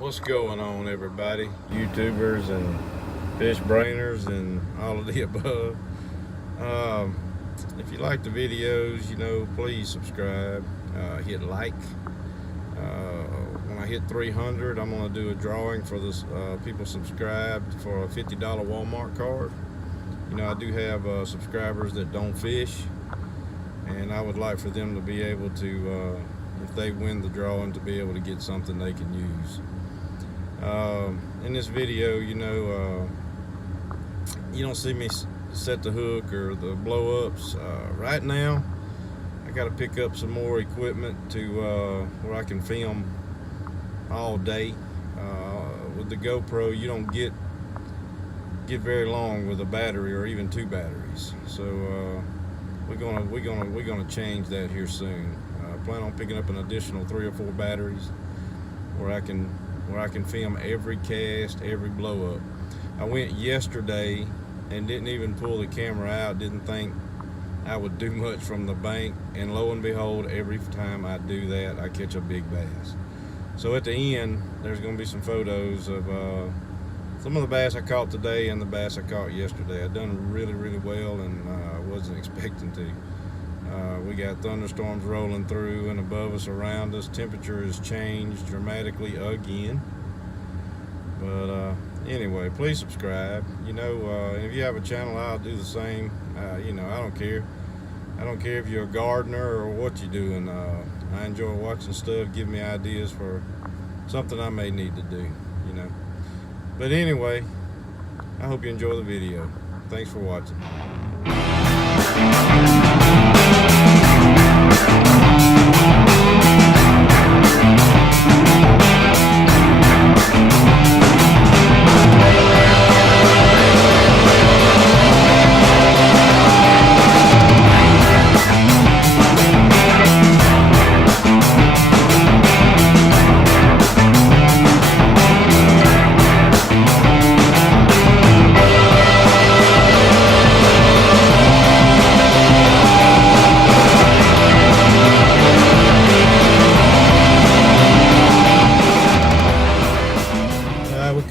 What's going on, everybody? YouTubers and fish brainers and all of the above. Um, if you like the videos, please subscribe, hit like. When I hit 300, I'm going to do a drawing for this people subscribed for a $50 Walmart card. I do have subscribers that don't fish, and I would like for them to be able to, if they win the drawing, to be able to get something they can use. In this video, you don't see me set the hook or the blow-ups. Right now, I got to pick up some more equipment to where I can film all day. With the GoPro, you don't get very long with a battery or even two batteries. So we're gonna change that here soon. Plan on picking up an additional 3 or 4 batteries where I can film every cast, every blow up. I went yesterday and didn't even pull the camera out, didn't think I would do much from the bank, and lo and behold, every time I do that, I catch a big bass. So at the end, there's going to be some photos of some of the bass I caught today and the bass I caught yesterday. I've done really, really well, and I wasn't expecting to. We got thunderstorms rolling through and above us, around us. Temperature has changed dramatically again. But anyway, please subscribe. If you have a channel, I'll do the same. I don't care. I don't care if you're a gardener or what you're doing. I enjoy watching stuff, give me ideas for something I may need to do, But anyway, I hope you enjoy the video. Thanks for watching. We're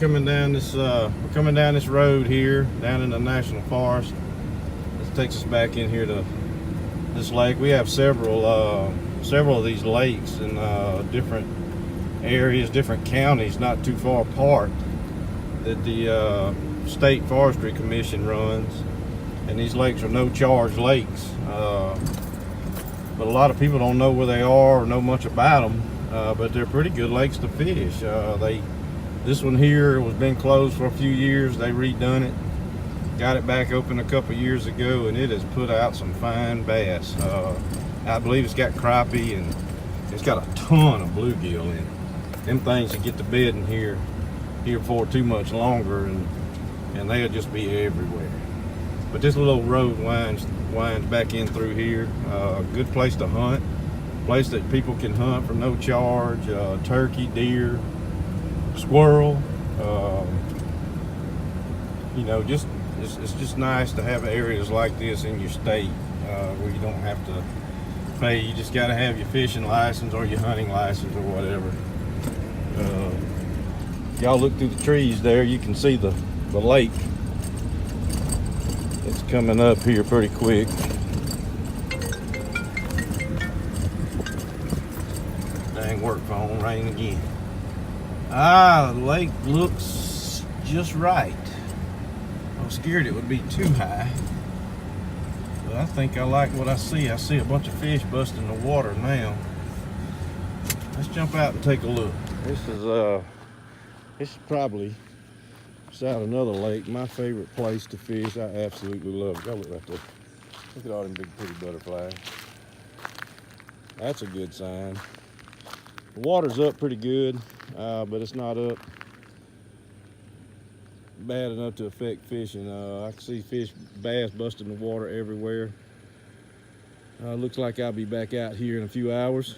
coming down this road here, down in the National Forest. This takes us back in here to this lake. We have several of these lakes in different areas, different counties, not too far apart, that the State Forestry Commission runs. And these lakes are no-charge lakes, but a lot of people don't know where they are or know much about them. But they're pretty good lakes to fish. This one here was been closed for a few years. They redone it, got it back open a couple years ago, and it has put out some fine bass. I believe it's got crappie, and it's got a ton of bluegill in it. Them things that get to bed in here for too much longer, and they'll just be everywhere. But this little road winds back in through here. A good place to hunt, place that people can hunt for no charge. Turkey, deer, squirrel, it's just nice to have areas like this in your state where you don't have to pay. You just got to have your fishing license or your hunting license or whatever. Y'all look through the trees there, you can see the lake. It's coming up here pretty quick. Dang work phone, rain again. The lake looks just right. I was scared it would be too high, but I think I like what I see. I see a bunch of fish busting the water now. Let's jump out and take a look. This is probably beside another lake, my favorite place to fish. I absolutely love it. Go look right there. Look at all them big pretty butterflies. That's a good sign. The water's up pretty good, but it's not up bad enough to affect fishing. I can see bass busting the water everywhere. Looks like I'll be back out here in a few hours.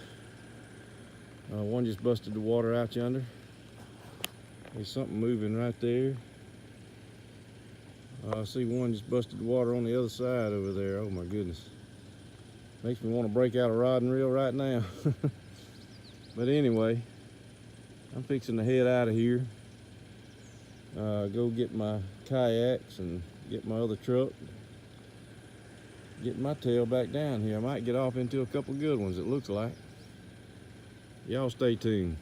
One just busted the water out yonder. There's something moving right there. I see one just busted the water on the other side over there. Oh my goodness. Makes me want to break out a rod and reel right now. But anyway, I'm fixing to head out of here. Go get my kayaks and get my other truck. Get my tail back down here. I might get off into a couple good ones, it looks like. Y'all stay tuned.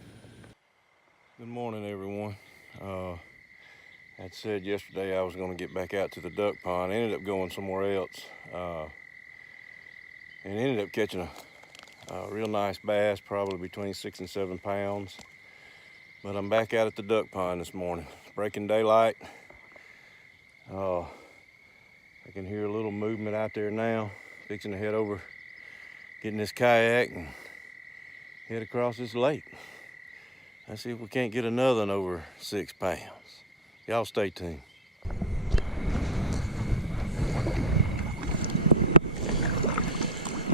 Good morning, everyone. I'd said yesterday I was going to get back out to the duck pond. I ended up going somewhere else. And ended up catching a real nice bass, probably between 6 and 7 pounds. But I'm back out at the duck pond this morning. It's breaking daylight. I can hear a little movement out there now. Fixing to head over, getting this kayak and head across this lake. Let's see if we can't get another one over 6 pounds. Y'all stay tuned.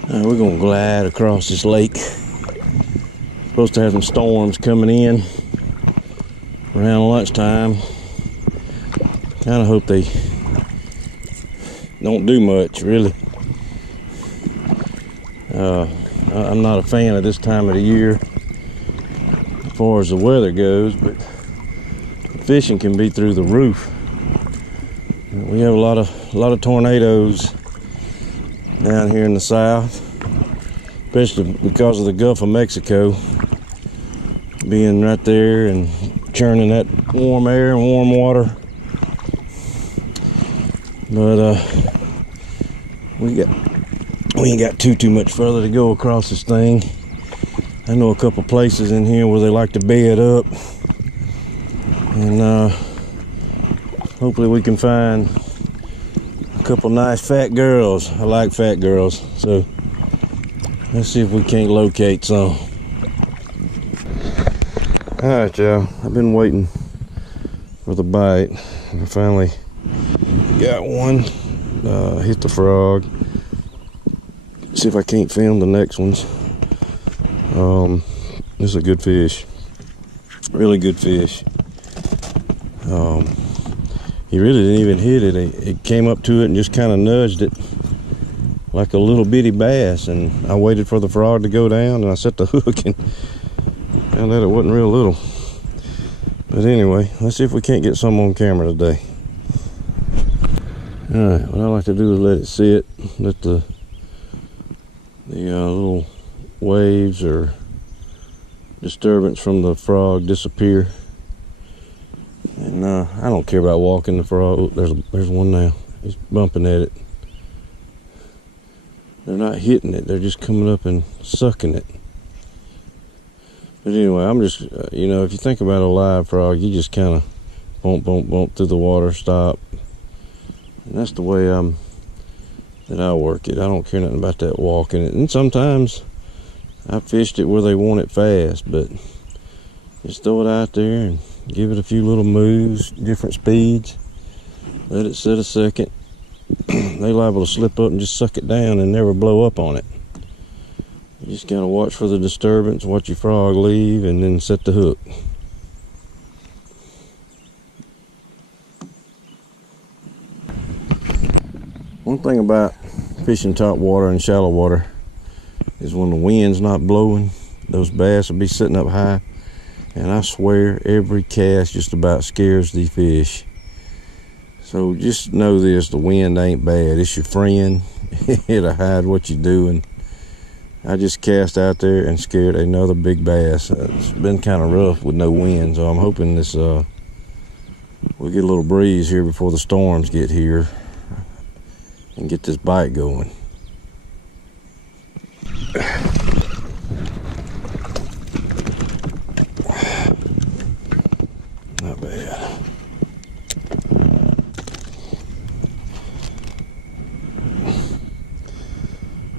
We're gonna glide across this lake. Supposed to have some storms coming in around lunchtime. Kind of hope they don't do much, really. I'm not a fan of this time of the year as far as the weather goes, but fishing can be through the roof. We have a lot of tornadoes down here in the south, especially because of the Gulf of Mexico being right there and churning that warm air and warm water. But we ain't got too much further to go across this thing. I know a couple places in here where they like to bed up, and hopefully we can find a couple nice fat girls. I like fat girls, so let's see if we can't locate some. Alright, y'all, I've been waiting for the bite. I finally got one. Hit the frog. See if I can't film the next ones. This is a good fish. Really good fish. He really didn't even hit it. It came up to it and just kind of nudged it like a little bitty bass. And I waited for the frog to go down and I set the hook and found out it wasn't real little. But anyway, let's see if we can't get some on camera today. Alright, what I like to do is let it sit, let the little waves or disturbance from the frog disappear. And I don't care about walking the frog. Oh, there's one now. He's bumping at it. They're not hitting it, they're just coming up and sucking it. But anyway, I'm just, if you think about a live frog, you just kind of bump through the water, stop. And that's the way that I work it. I don't care nothing about that walking it. And sometimes I fished it where they want it fast, but just throw it out there and give it a few little moves, different speeds. Let it sit a second. They're liable to slip up and just suck it down and never blow up on it. You just gotta watch for the disturbance, watch your frog leave, and then set the hook. One thing about fishing top water and shallow water is when the wind's not blowing, those bass will be sitting up high, and I swear every cast just about scares the fish. So just know this, the wind ain't bad, it's your friend. It'll hide what you're doing. I just cast out there and scared another big bass. It's been kind of rough with no wind, so I'm hoping this we'll get a little breeze here before the storms get here and get this bite going. Not bad.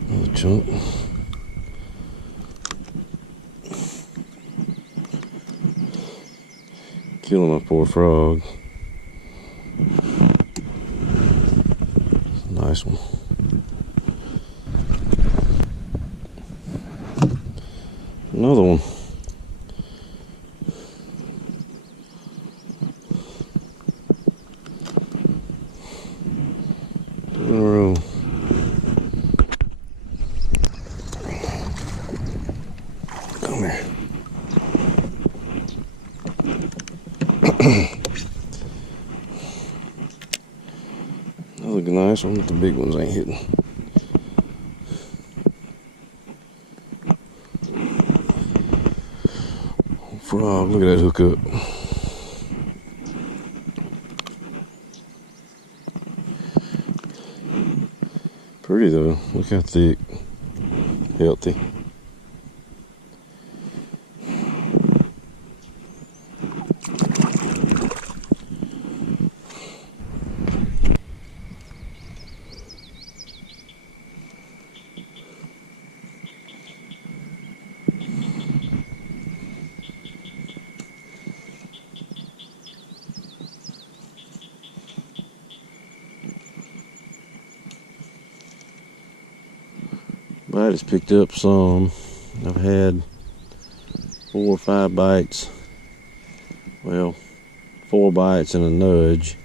Another chunk. Killing my poor frog. Nice one. Another one. Two in a row. Come here. That look nice one, but the big ones ain't hitting. Frog, look at that hook up. Pretty though, look how thick, healthy. I just picked up some. I've had 4 or 5 bites. Well, 4 bites and a nudge.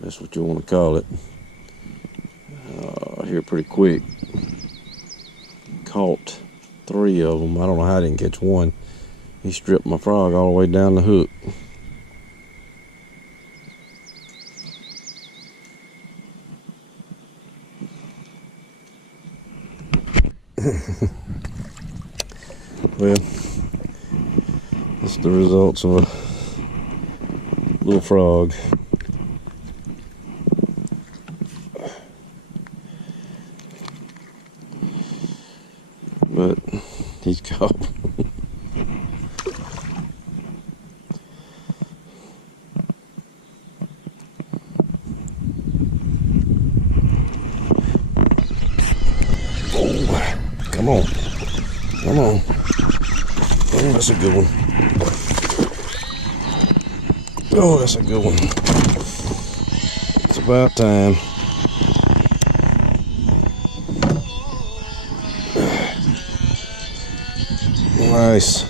That's what you want to call it. Here pretty quick. Caught 3 of them. I don't know how I didn't catch one. He stripped my frog all the way down the hook. Well, that's the results of a little frog. But he's caught. Oh, come on. Come on. Oh, that's a good one. Oh, that's a good one. It's about time. Nice.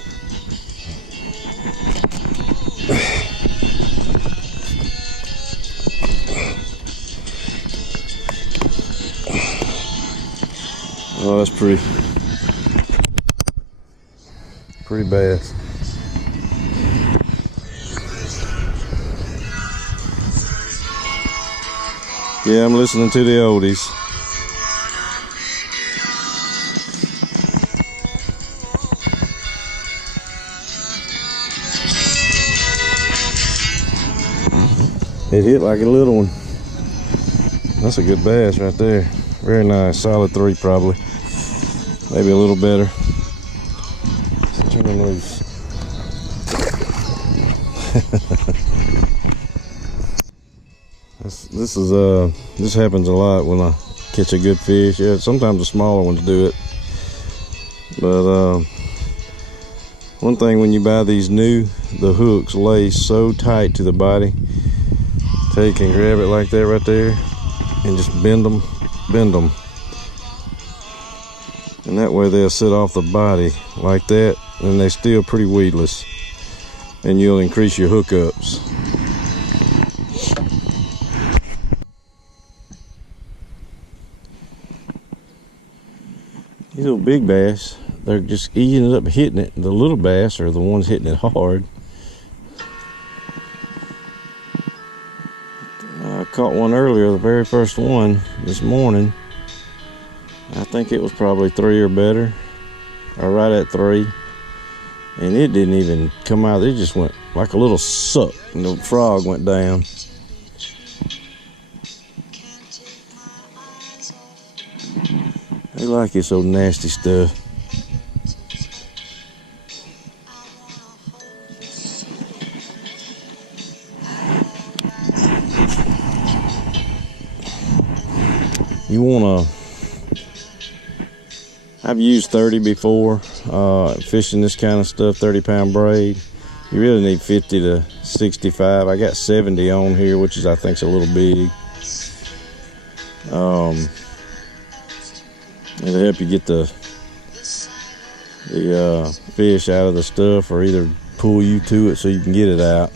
Oh, that's pretty bad. Yeah, I'm listening to the oldies. It hit like a little one. That's a good bass right there. Very nice, solid 3 probably. Maybe a little better. Turn him loose. This happens a lot when I catch a good fish. Yeah, sometimes the smaller ones do it. But one thing when you buy these new, the hooks lay so tight to the body, so you can grab it like that right there and just bend them. And that way they'll sit off the body like that, and they're still pretty weedless, and you'll increase your hookups. These little big bass, they're just eating it up, hitting it. The little bass are the ones hitting it hard. I caught one earlier, the very first one this morning. I think it was probably 3 or better, or right at 3. And it didn't even come out, it just went like a little suck, and the frog went down. They like this old nasty stuff. You wanna, I've used 30 before, fishing this kind of stuff, 30-pound braid. You really need 50 to 65. I got 70 on here, which is, I think, is a little big. It'll help you get the fish out of the stuff, or either pull you to it so you can get it out.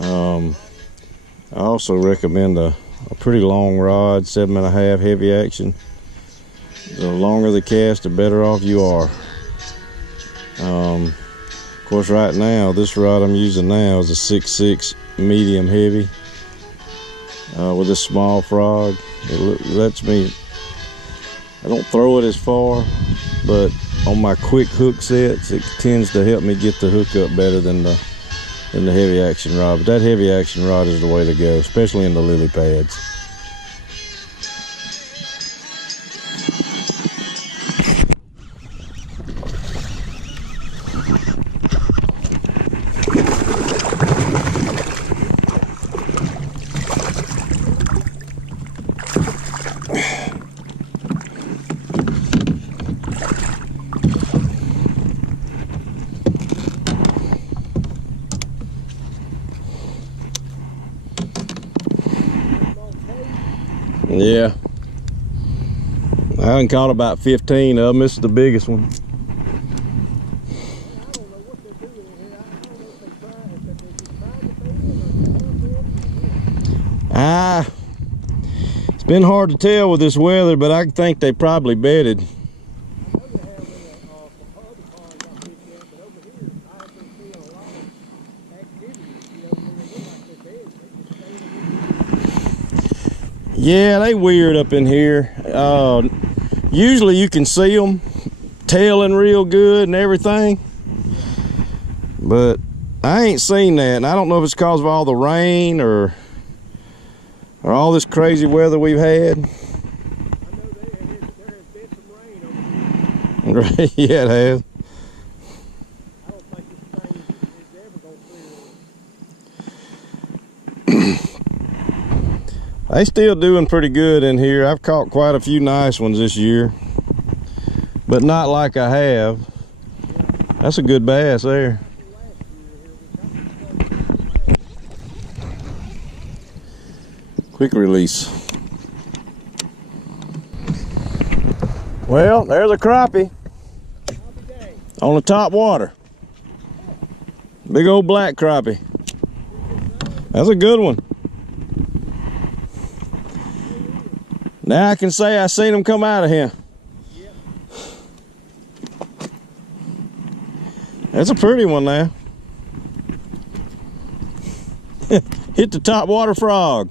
I also recommend a pretty long rod, 7.5 heavy action. The longer the cast, the better off you are. Of course, right now, this rod I'm using now is a 6.6 medium heavy with a small frog. It lets me, I don't throw it as far, but on my quick hook sets, it tends to help me get the hook up better than the heavy action rod. But that heavy action rod is the way to go, especially in the lily pads. Yeah, I done caught about 15 of them. This is the biggest one. It's been hard to tell with this weather, but I think they probably bedded. Yeah, they weird up in here. Usually you can see them tailing real good and everything, but I ain't seen that, and I don't know if it's because of all the rain or all this crazy weather we've had. I know there has been some rain over here. Yeah, it has. I don't think this thing is ever going to clear. They still doing pretty good in here. I've caught quite a few nice ones this year, but not like I have. That's a good bass there. Quick release. Well, there's a crappie on the top water. Big old black crappie. That's a good one. Now I can say I seen them come out of here. That's a pretty one now. Hit the top water frog.